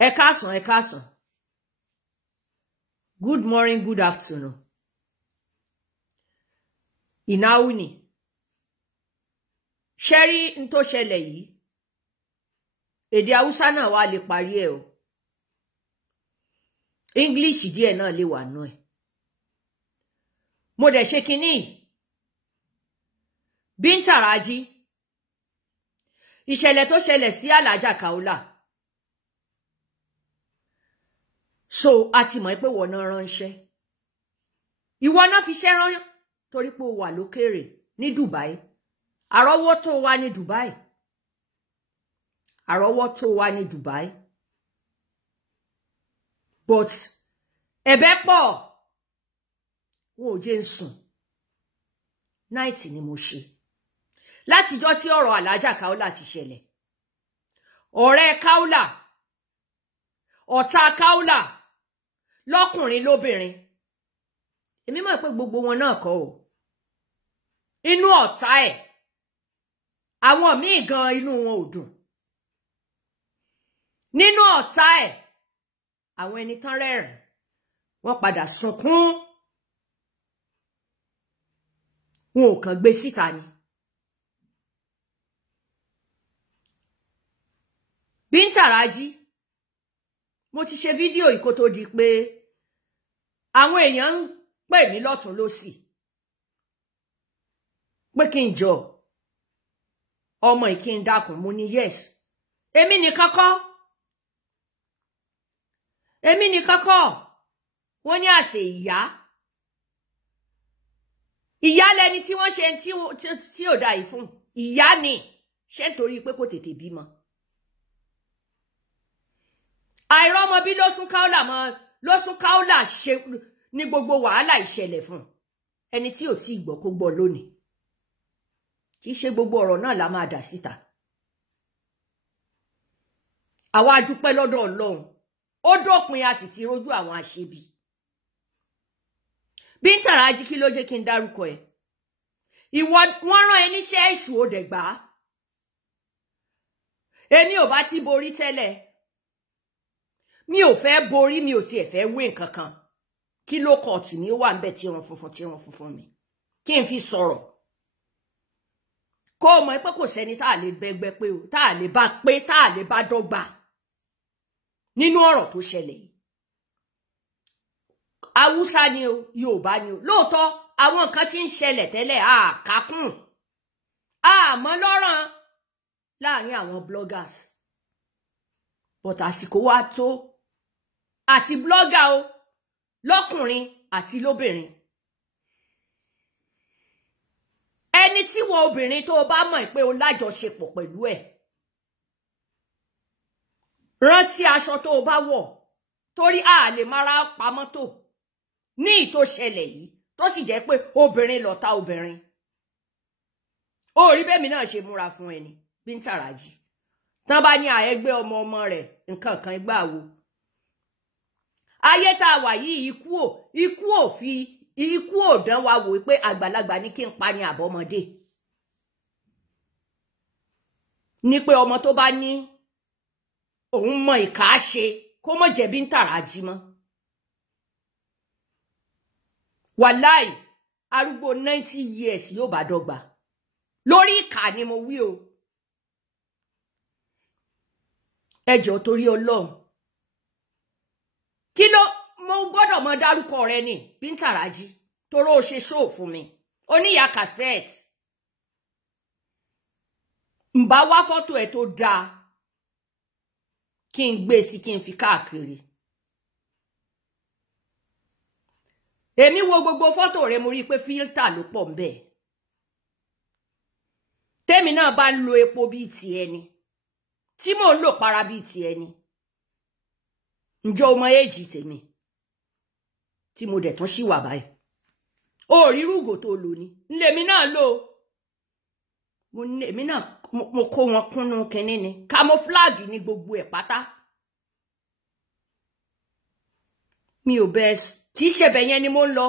Ẹ káàsán. Good morning, good afternoon. Ìnáwó ni. Ṣẹ́rí n tó ṣẹlẹ̀ yìí. Èdè Haúsá náà wá lè parí ẹ̀ o. English díẹ̀ náà lè wà nú ẹ̀. Mo dẹ̀ ṣe kíní. Binta Raji. Ìṣẹ̀lẹ̀ tó ṣẹlẹ̀ sí Alhaja Kauola. So, a ti mọ̀ pé wọ́n náà ránṣẹ́. Ìwọ náà fi ṣẹ́ rán torí pé ó wà lókèrè ní Dubai. Àrọ́wọ́tó wà ní Dubai. Àrọ́wọ́tó wà ní Dubai. But ẹ̀bẹ̀ pọ̀. Wọ́n ò jẹ́ ń sùn. Night ni mo ṣe. Látijọ́ tí ọ̀rọ̀ Alhaja Kauola ti ṣẹlẹ̀. Ọ̀rẹ́ Kauola. Ọ̀tá Kauola. Lọ́kùnrin lóbìnrin. Èmi mọ̀ pé gbogbo wọn náà kọ́ o. Inú ọ̀tá ẹ̀. Àwọn míì gan inú wọn ò dùn. Nínú ọ̀tá ẹ̀. Àwọn ẹni tán rẹ́rìn. Wọ́n padà sunkún. Wọn ò kàn gbé síta ni. Binta Raji. Mo ti ṣe fídíò yìí kó tó di pé àwọn èèyàn ń pè mí lọ́tùn lósì pé kí n jọ ọmọ ìkí n dákun mo ní yes èmi nìkan kọ́ wọ́n ní àṣẹ ìyá lẹni tí wọ́n ṣe tí ò dá yìí fún ìyá ni ṣé nítorí pé kò tètè bímọ àìrọ́mọ bí ló sún Kauola ṣe ní gbogbo wàhálà ìṣẹ̀lẹ̀ fún ẹni tí ò tí gbọ́ kó gbọ́ lónìí kì í ṣe gbogbo ọ̀rọ̀ náà la máa dà síta àwa dúpẹ́ lọ́dọ̀ Ọlọ́run ó dópin a sì ti rójú àwọn àṣebi Binta Raji kí ló jẹ́ kí n dárúkọ ẹ̀ ìwọ wọ́n rán ẹ níṣẹ́ èṣù ó dẹ̀ gbà èmi ò bá ti borí tẹ́lẹ̀ mi ò fẹ́ borí mi ò tiẹ̀ fẹ́ wé nǹkan kan kí ló kọ̀ọ̀tì ní ó wà ńbẹ̀ tí wọ́n funfun mi kí n fi sọ̀rọ̀ kó o mọ̀ pé kò sẹ́ni tá a lè bẹ́gbẹ́ pé o tá a lè bá pé tá a lè bá dọ́gba nínú ọ̀rọ̀ tó ṣẹlẹ̀ yìí Haúsá ni o Yorùbá ni o lóòótọ́ àwọn nǹkan tí ń ṣẹlẹ̀ tẹ́lẹ̀ àkákùn àmọ́ lọ́ràn láàrin àwọn bloggers but àsìkò wa tó àti blogger o lọ́kùnrin àti lóbìnrin ẹni tí wọ́n obìnrin tó bá mọ̀ pé o lájọṣepọ̀ pẹ̀lú ẹ̀ rántí aṣọ tó bá wọ̀ torí a lè mara pamọ́ tó ní ìtò ṣẹlẹ̀ yìí tó sì jẹ́ pé obìnrin lọ̀tá obìnrin ó rí bẹ́ẹ̀ mi náà ṣe múra fún ẹni Binta Raji tán bá ní àẹgbẹ́ ọmọ rẹ̀ nǹkan kan igbá wo ayé tá a wà yìí ikú ò dán wa wò pé àgbàlagbà ní kí n pa ní àbọ̀mọdé ní pé ọmọ tó bá ní òun mọ ìkà ṣe kó mọ̀ jẹ́ Binta Raji mọ́ wàláì arúgbó 90 years yóò bá dọ́gba lórí ìkà ni mo wí o ẹjọ́ torí Ọlọ́run kí ló mo gbọ́dọ̀ mọ dárúkọ rẹ ní Binta Raji toró ṣe show fún mi oníyà cassette ǹbá wá fọ́tò ẹ̀ tó dáa kí n gbé sí kí n fi káàkiri èmi wo gbogbo fọ́tò rẹ mo rí pé fíltà ló pọ̀ ńbẹ̀ tèmi náà bá ń lo epo bíi ti ẹni tí mò ń lò para bíi ti ẹni ǹjọ́ ọmọ èjì tèmi tí mo dẹ̀ tún ṣì wà báyìí ó rí rúgò tó lò ní ńlẹ̀mí náà lò èmi náà mo kó wọn kúnnú kinní ni camouflage ní gbogbo ẹ̀ pátá mi ò bẹ́ẹ̀ kì í ṣebẹ̀ yẹn ni mo ń lọ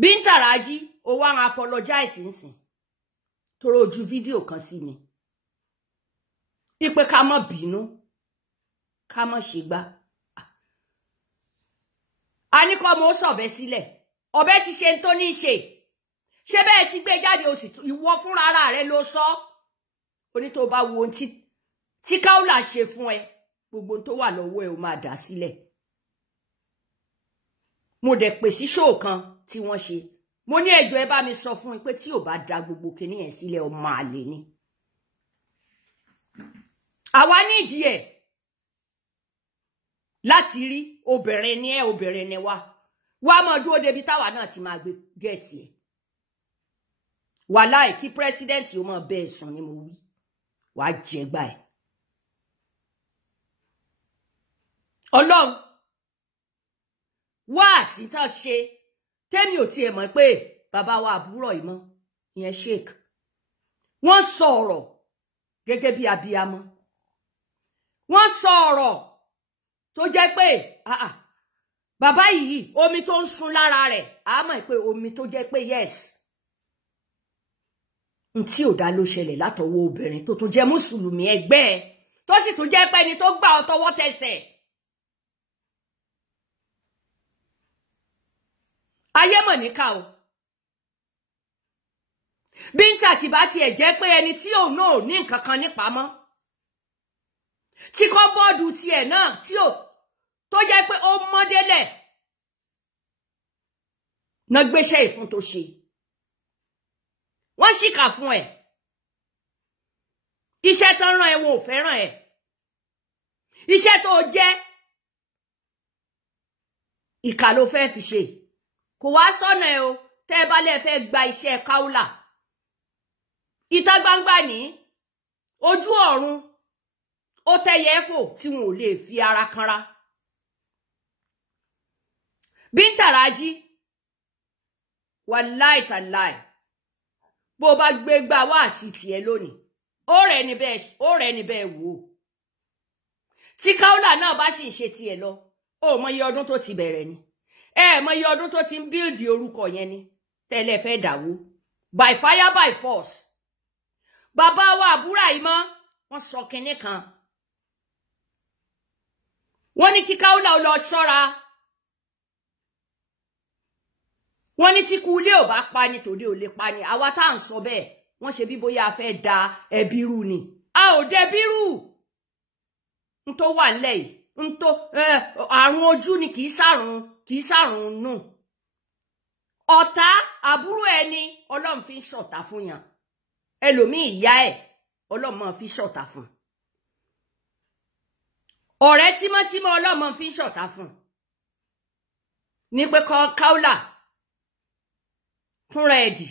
Binta Raji ó wá ń apologize nsìn toro ojú fídíò kan sí mi ipe ká má bínú ká má ṣe gbá ani ko mo sobe sílẹ̀ ọbẹ ti ṣe nto ní ṣe ṣé bẹ́ẹ̀ ti gbé jáde o sì ìwọ fúnra ara rẹ ló sọ oni tó bá wo tí Kaola ṣe fún ẹ gbogbo tó wà lọ́wọ́ ẹ o máa dá sílẹ̀ mo dẹ̀ pè sí show kan tí wọ́n ṣe mo ní ẹjọ́ ẹ bá mi sọ fún pé tí ò bá dá gbogbo kíní ẹ sílẹ̀ o máa lè ní àwa ní ìdí ẹ láti rí obìnrin ni wá mọ́ dúró débi táwa náà ti máa gbé gẹ̀ẹ́tì ẹ̀ wàláì kí pírẹsidẹ́ǹtì ó mọ̀ bẹ́ẹ̀ sùn ni mo wí wàá jẹgbà ẹ̀ ọlọ́run wá àsìtàn ṣe tẹ́mi ò tiẹ̀ mọ̀ pé bàbá wa àbúrò ìmọ̀ ìyẹn sheik wọ́n sọ ọ̀rọ̀ gẹ́gẹ́ bí abiyamọ wọ́n sọ ọ̀rọ̀ tó jẹ́ pé bàbá yìí omi tó ń sun lára rẹ̀ a mọ̀ pé omi tó jẹ́ pé yes ntí ò dá ló ṣẹlẹ̀ látọwọ́ obìnrin tó tún jẹ́ mùsùlùmí ẹgbẹ́ ẹ̀ tó sì tún jẹ́ pé ẹni tó gbà ọ́ tọwọ́ tẹsẹ̀ ayé mọ̀ níkà o Bíntà kì bá tiẹ̀ jẹ́ pé ẹni tí òun náà ní nǹkan kan nípamọ́ tí kò bọ́ọ̀dù tiẹ̀ náà tí ò tó jẹ́ pé ó mọ́délẹ̀ náà gbéṣẹ́ ìfún tó ṣe wọ́n ṣìkà fún ẹ̀ iṣẹ́ tó rán ẹ wọn ò fẹ́ràn ẹ̀ iṣẹ́ tó jẹ́ ìkà ló fẹ́ fi ṣe kò wá sọ́nà ẹ o tẹ́ ẹ bá lè fẹ́ gba iṣẹ́ Kaola ìta gbangba ní ojú ọ̀run ó tẹ́yẹ fò tí wọn ò lè fi ara kanra Bíntà Rájí wàláì tàláì bó bá gbé gbà wá sí tiẹ̀ lónìí ó rẹ̀ ní bẹ́ẹ̀ wò tí Kaola náà bá sì ń ṣe tiẹ̀ lọ ó mọ iye ọdún tó ti bẹ̀rẹ̀ ni mọ iye ọdún tó ti ń bíldì orúkọ yẹn ni tẹ́lẹ̀ fẹ́ dàwó by fire by force bàbá wa àbúrà yìí mọ́ wọ́n sọ kinní kan wọ́n ní kí Kaola lọ ṣọ́ra wọ́n ní tí kú ilé ò bá pa ni tòde ò lè pa ni àwa tá à ń sọ bẹ́ẹ̀ wọ́n ṣe bí bóyá a fẹ́ da ẹbí rú ni a ò dẹbí rú n tó wà nílẹ̀ yìí n tó àrùn ojú ni kì í sàrùn nù ọ̀tá àbúrò ẹni Ọlọ́run fi ń ṣọ̀tá fún yàn ẹlòmíì ìyá ẹ̀ Ọlọ́run máa fi ṣọ̀tá fún ọ̀rẹ́ tímọ́tímọ́ Ọlọ́run máa fi ṣọ̀tá fún ní pé Kaola túnra ẹ̀dì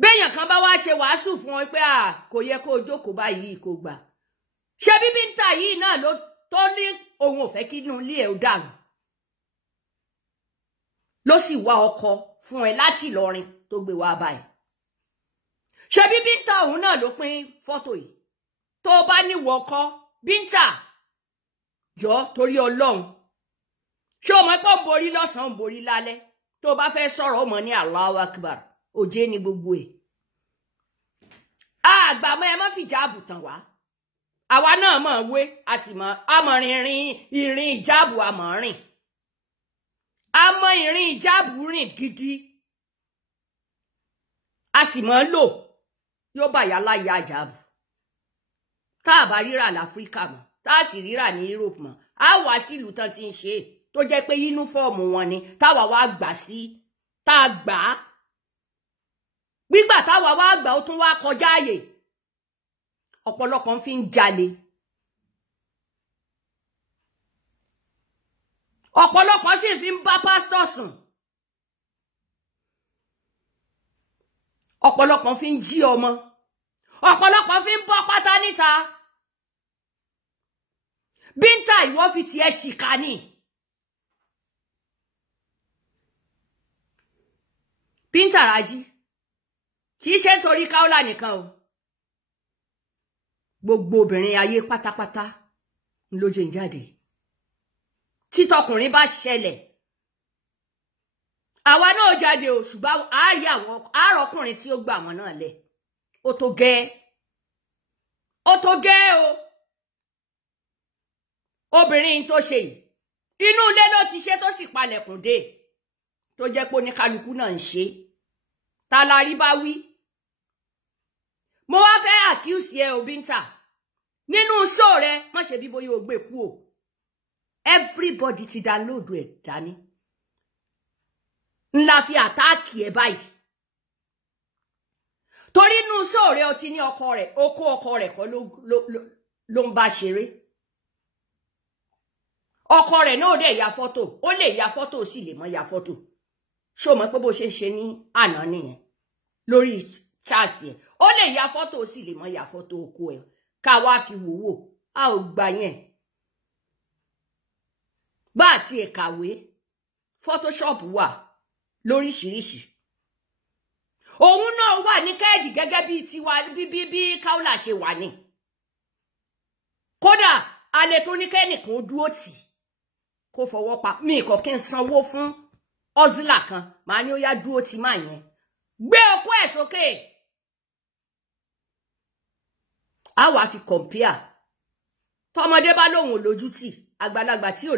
béèyàn kan bá wá ṣe wàásù fún ọ pé kò yẹ kó o jókòó báyìí kò gbà ṣe bí Bíntà yìí náà ló tó ní òun ò fẹ́ kí inú ilé ẹ̀ ó dàrú ló sì wá ọkọ fún ẹ láti Ìlọrin tó gbé wá báyìí ṣe bí Bíntà òun náà ló pín fọ́tò yìí tó bá níwọ ọkọ Bíntà jọ torí Ọlọ́run ṣé o mọ̀ pé ó ń borí lọ́sàn-án ń borí lálẹ́ tó bá fẹ́ sọ̀rọ̀ ọmọ ní Allahu Akbar òjé ni gbogbo ẹ̀ àgbàmọ́ ẹ má fìjà àbùtàn wá àwa náà mọ̀ wé a sì mọ̀ amọ̀rin ìrìn ìjáàbù amọ̀rin àmọ́ ìrìn ìjáàbù rìn gidi a sì mọ̀ lò yóò bá yà láyà àjàbù tá a bá ríra láfíríkà mọ́ tá a sì ríra ní Europe mọ́ a wá sílùú tán ti ń ṣe tó jẹ́ pé yúnífọ́ọ̀mù wọn ni táwa wá gbà sí tá a gbà á gbígbà táwa wá gbà ó tún wá kọjá àyè ọ̀pọ̀lọpọ̀ fi ń jalè ọ̀pọ̀lọpọ̀ sì fi ń bá pásítọ̀ sùn ọ̀pọ̀lọpọ̀ fi ń jí ọmọ ọ̀pọ̀lọpọ̀ fi ń bọ́ pátá níta Bíntà ìwọ fi tiẹ̀ ṣìkà ni Bíntà Rájí kì í ṣe nítorí Kaola nìkan o gbogbo obìnrin ayé pátápátá ló jẹ́ jáde títọkùnrin bá ṣẹlẹ̀ àwa náà jáde o ṣùgbọ́n àárọkùnrin tí ó gbà wọn náà lẹ̀ ó tó gẹ́ ó tó gẹ́ o obìnrin tó ṣe yìí inú ilé ló ti ṣe tó sì palẹ̀kùn dé tó jẹ́ pé oníkálukú náà ń ṣe ta la rí bá wí mo wá fẹ́ accuse ẹ Binta nínú show rẹ má ṣe bí bóyá o gbé kú o everybody ti download ẹ dání ńlá fi àtáàkì ẹ báyìí torí nínú show rẹ o ti ní ọkọ rẹ o kó ọkọ rẹ kọ́ ló ń bá ṣeré ọkọ rẹ náà dẹ̀ ya fọ́tò ó lè ya fọ́tò sì lè mọ́ ya fọ́tò ṣó mọ̀ pé bó ṣe ń ṣe ní àná nìyẹn lórí chaasi ẹ ó lè ya fọ́tò sì lè mọ́ ya fọ́tò oko ẹ ká wá fi wòwò a ò gbà yẹn bá àti ẹ̀kàwé photoshop wà lóríṣiríṣi òun náà wà ní kẹ́ẹ̀dì gẹ́gẹ́ bí tiwa bí Kaola ṣe wà ní kódà alẹ́ tó ní kẹ́nìkan dúró tì kó fọwọ́ pa mí kò kí n sanwó fún ọ́zílà kan màá ní ó yá dúró tì máa yẹn gbé okó ẹ̀ sókè a wá fi compare tọmọdé bá lóhùn lójú tì àgbàlagbà tí ò